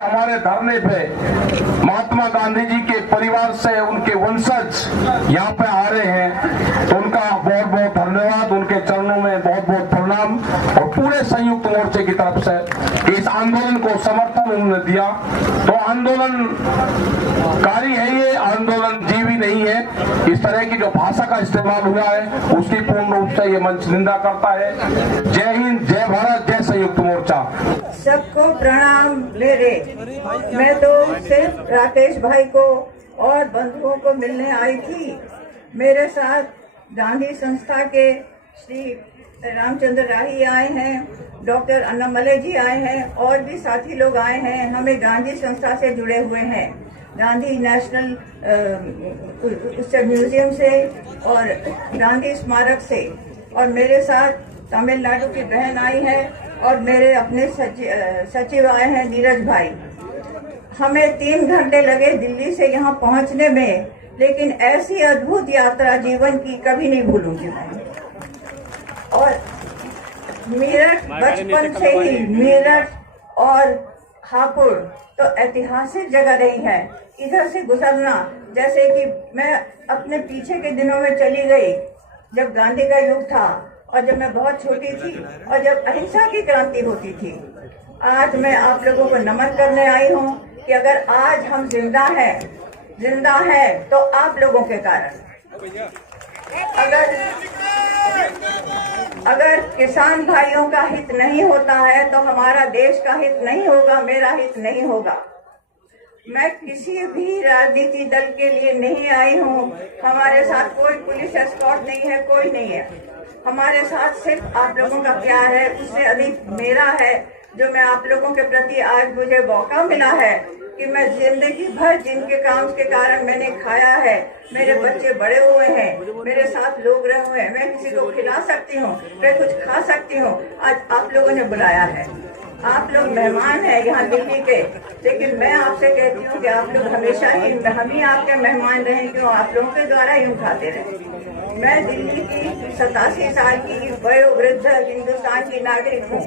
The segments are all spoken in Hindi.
हमारे धरने पे महात्मा गांधी जी के परिवार से उनके वंशज यहाँ पे आ रहे हैं, तो उनका बहुत बहुत धन्यवाद, उनके चरणों में बहुत बहुत प्रणाम। और पूरे संयुक्त मोर्चे की तरफ से इस आंदोलन को समर्थन उन्होंने दिया। तो आंदोलनकारी है, ये आंदोलन जीवी नहीं है। इस तरह की जो भाषा का इस्तेमाल हुआ है उसकी पूर्ण रूप से ये मंच निंदा करता है। जय हिंद, जय भारत, जय संयुक्त मोर्चा। सबको प्रणाम मेरे। मैं तो सिर्फ राकेश भाई को और बंधुओं को मिलने आई थी। मेरे साथ गांधी संस्था के श्री रामचंद्र राही आए हैं, डॉक्टर अन्नामलई जी आए हैं और भी साथी लोग आए हैं। हमें गांधी संस्था से जुड़े हुए हैं, गांधी नेशनल म्यूजियम से और गांधी स्मारक से। और मेरे साथ तमिलनाडु की बहन आई है और मेरे अपने सचिव आए हैं नीरज भाई। हमें 3 घंटे लगे दिल्ली से यहाँ पहुँचने में, लेकिन ऐसी अद्भुत यात्रा जीवन की कभी नहीं भूलूंगी मैं। और मेरठ बचपन से ही, मेरठ और हापुड़ तो ऐतिहासिक जगह रही है। इधर से गुजरना, जैसे कि मैं अपने पीछे के दिनों में चली गई जब गांधी का युग था और जब मैं बहुत छोटी थी और जब अहिंसा की क्रांति होती थी। आज मैं आप लोगों को नमन करने आई हूँ कि अगर आज हम जिंदा है तो आप लोगों के कारण। अगर किसान भाइयों का हित नहीं होता है तो हमारा देश का हित नहीं होगा, मेरा हित नहीं होगा। मैं किसी भी राजनीति दल के लिए नहीं आई हूँ। हमारे साथ कोई पुलिस एस्कॉर्ट नहीं है, कोई नहीं है। हमारे साथ सिर्फ आप लोगों का प्यार है, उससे अधिक मेरा है, जो मैं आप लोगों के प्रति आज मुझे मौका मिला है कि मैं जिंदगी भर जिनके काम के कारण मैंने खाया है, मेरे बच्चे बड़े हुए हैं, मेरे साथ लोग रहे हुए हैं, मैं किसी को खिला सकती हूँ, मैं कुछ खा सकती हूँ। आज आप लोगों ने बुलाया है, आप लोग मेहमान हैं यहाँ दिल्ली के, लेकिन मैं आपसे कहती हूँ कि आप लोग हमेशा ही हम ही आपके मेहमान रहे, क्यों आप लोगों के द्वारा यूँ खाते रहे। मैं दिल्ली की 87 साल की वयोवृद्ध हिंदुस्तान की नागरिक हूँ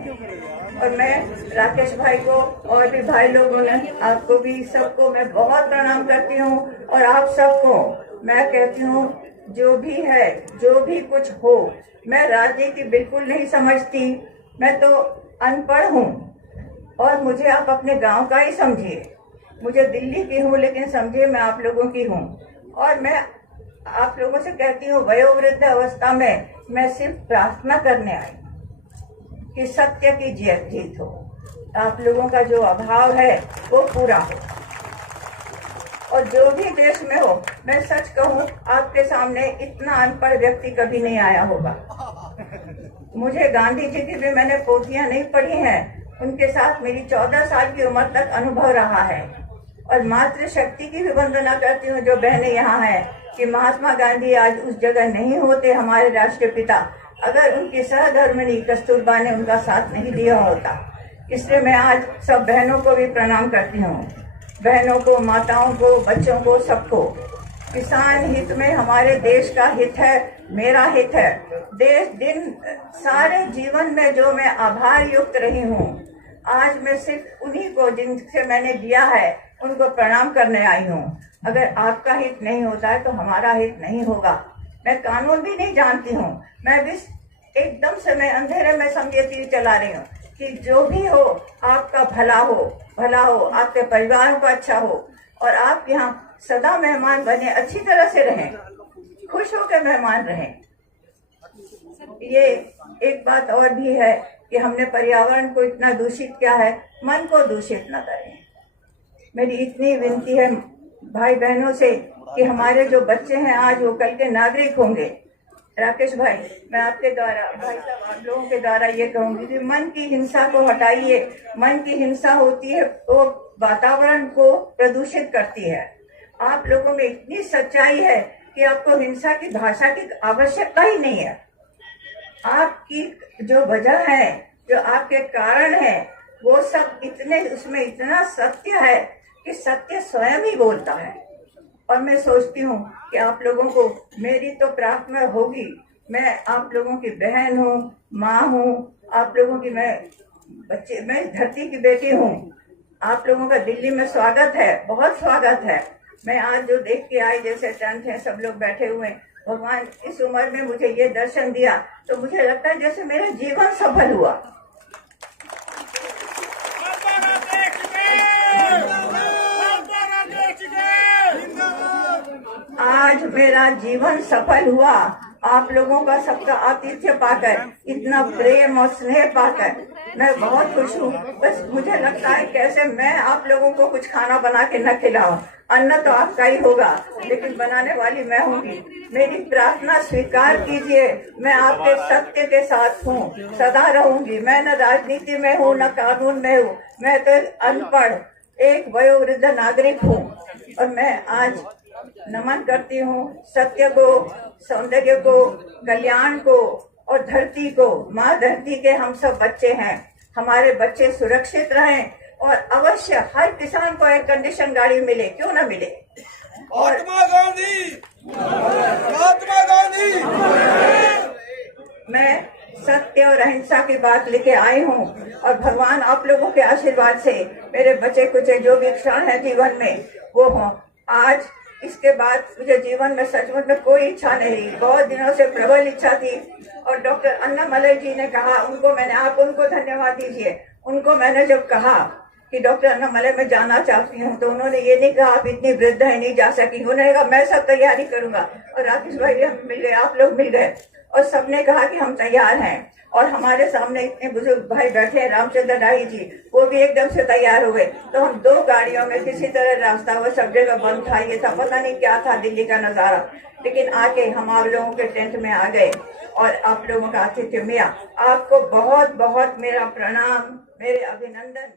और मैं राकेश भाई को और भी भाई लोगों ने, आपको भी सबको मैं बहुत प्रणाम करती हूँ। और आप सबको मैं कहती हूँ, जो भी है, जो भी कुछ हो, मैं राजनीति बिल्कुल नहीं समझती, मैं तो अनपढ़ हूँ और मुझे आप अपने गांव का ही समझिए। मुझे दिल्ली की हूँ लेकिन समझिए मैं आप लोगों की हूँ। और मैं आप लोगों से कहती हूँ, वयोवृद्ध अवस्था में मैं सिर्फ प्रार्थना करने आई कि सत्य की जीत हो, आप लोगों का जो अभाव है वो पूरा हो। और जो भी देश में हो, मैं सच कहूँ, आपके सामने इतना अनपढ़ व्यक्ति कभी नहीं आया होगा। मुझे गांधी जी की भी मैंने पोथियां नहीं पढ़ी हैं, उनके साथ मेरी 14 साल की उम्र तक अनुभव रहा है। और मातृशक्ति की भी वंदना करती हूँ जो बहनें यहाँ हैं, कि महात्मा गांधी आज उस जगह नहीं होते, हमारे राष्ट्रपिता, अगर उनकी सहधर्मिणी कस्तूरबा ने उनका साथ नहीं दिया होता। इसलिए मैं आज सब बहनों को भी प्रणाम करती हूँ, बहनों को, माताओं को, बच्चों को, सबको। किसान हित में हमारे देश का हित है, मेरा हित है। देश दिन सारे जीवन में जो मैं आभार युक्त रही हूँ, आज मैं सिर्फ उन्हीं को जिनसे मैंने दिया है उनको प्रणाम करने आई हूँ। अगर आपका हित नहीं होता है तो हमारा हित नहीं होगा। मैं कानून भी नहीं जानती हूँ, मैं भी एकदम से मैं अंधेरे में समझती चला रही हूँ कि जो भी हो आपका भला हो, आपके परिवार को अच्छा हो और आप यहाँ सदा मेहमान बने, अच्छी तरह से रहें, खुश होकर मेहमान रहें। ये एक बात और भी है कि हमने पर्यावरण को इतना दूषित किया है, मन को दूषित न करें। मेरी इतनी विनती है भाई बहनों से कि हमारे जो बच्चे हैं आज वो कल के नागरिक होंगे। राकेश भाई, मैं आपके द्वारा, भाई साहब, आप लोगों के द्वारा ये कहूंगी कि मन की हिंसा को हटाइए। मन की हिंसा होती है वो वातावरण को प्रदूषित करती है। आप लोगों में इतनी सच्चाई है कि आपको हिंसा की भाषा की आवश्यकता ही नहीं है। आपकी जो वजह है, जो आपके कारण है, वो सब इतने, उसमें इतना सत्य है कि सत्य स्वयं ही बोलता है। और मैं सोचती हूँ कि आप लोगों को मेरी तो प्रार्थना होगी। मैं आप लोगों की बहन हूँ, माँ हूँ, आप लोगों की मैं धरती की बेटी हूँ। आप लोगों का दिल्ली में स्वागत है, बहुत स्वागत है। मैं आज जो देख के आई, जैसे टेंट है, सब लोग बैठे हुए हैं, भगवान इस उम्र में मुझे ये दर्शन दिया तो मुझे लगता है जैसे मेरा जीवन सफल हुआ। आज मेरा जीवन सफल हुआ, आप लोगों का सबका आतिथ्य पाकर, इतना प्रेम और स्नेह पाकर मैं बहुत खुश हूँ। बस मुझे लगता है कैसे मैं आप लोगों को कुछ खाना बना के न खिलाऊं। अन्न तो आपका ही होगा, लेकिन बनाने वाली मैं होंगी। मेरी प्रार्थना स्वीकार कीजिए। मैं आपके सत्य के साथ हूँ, सदा रहूंगी। मैं न राजनीति में हूँ, न कानून में हूँ। मैं तो अनपढ़ एक वयोवृद्ध नागरिक हूँ और मैं आज नमन करती हूँ सत्य को, सौंदर्य को, कल्याण को और धरती को। माँ धरती के हम सब बच्चे हैं, हमारे बच्चे सुरक्षित रहें और अवश्य हर किसान को एयर कंडीशन गाड़ी मिले, क्यों ना मिले। और महात्मा गांधी, महात्मा गांधी। मैं सत्य और अहिंसा की बात लेके आई हूँ और भगवान आप लोगों के आशीर्वाद से मेरे बचे कुचे जो भी क्षण है जीवन में वो हों। आज इसके बाद मुझे जीवन में सचमुच में कोई इच्छा नहीं, बहुत दिनों से प्रबल इच्छा थी। और डॉक्टर अन्नामलई जी ने कहा, आप उनको धन्यवाद दीजिए। उनको मैंने जब कहा कि डॉक्टर अन्नामलई मैं जाना चाहती हूँ, तो उन्होंने ये नहीं कहा आप इतनी वृद्ध है नहीं जा सकी। उन्होंने कहा मैं सब तैयारी करूंगा। और राकेश भाई भी हम मिल गए, आप लोग मिल गए और सबने कहा कि हम तैयार हैं। और हमारे सामने इतने बुजुर्ग भाई बैठे हैं, रामचंद्र डाही जी, वो भी एकदम से तैयार हो गए। तो हम 2 गाड़ियों में किसी तरह रास्ता, वो सब जगह बंद था, ये था, पता नहीं क्या था दिल्ली का नजारा, लेकिन आके हम आप लोगों के टेंट में आ गए और आप लोगों का आतिथ्य मिला। आपको बहुत बहुत मेरा प्रणाम, मेरे अभिनंदन।